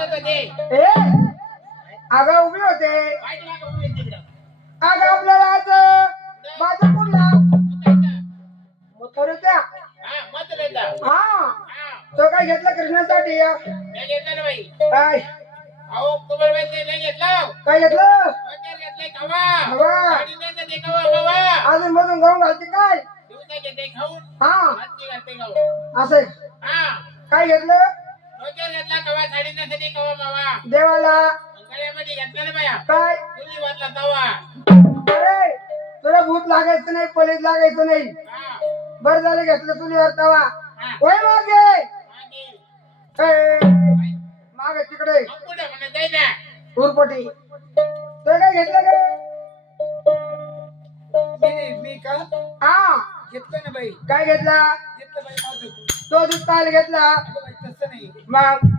ए अगं उभी होते अगं आपल्याला आज माझा कुठला मोठा हा तो काय घेतला कृष्णासाठी काय काय घेतलं अजून मधून गाऊन घालते काय हा असं काय घेतलं देवाला काय अरे तुला भूत लागायचं नाही पलीत लागायचं नाही बरं झालं घेतलं चुलीवर तवा होय मागे मागे तिकडे उरपटी तो काय घेतलं गे मी का हा घेतलं ना बाई काय घेतला घेतलं बाई माझं तो दूध काय घेतला तसं नाही मग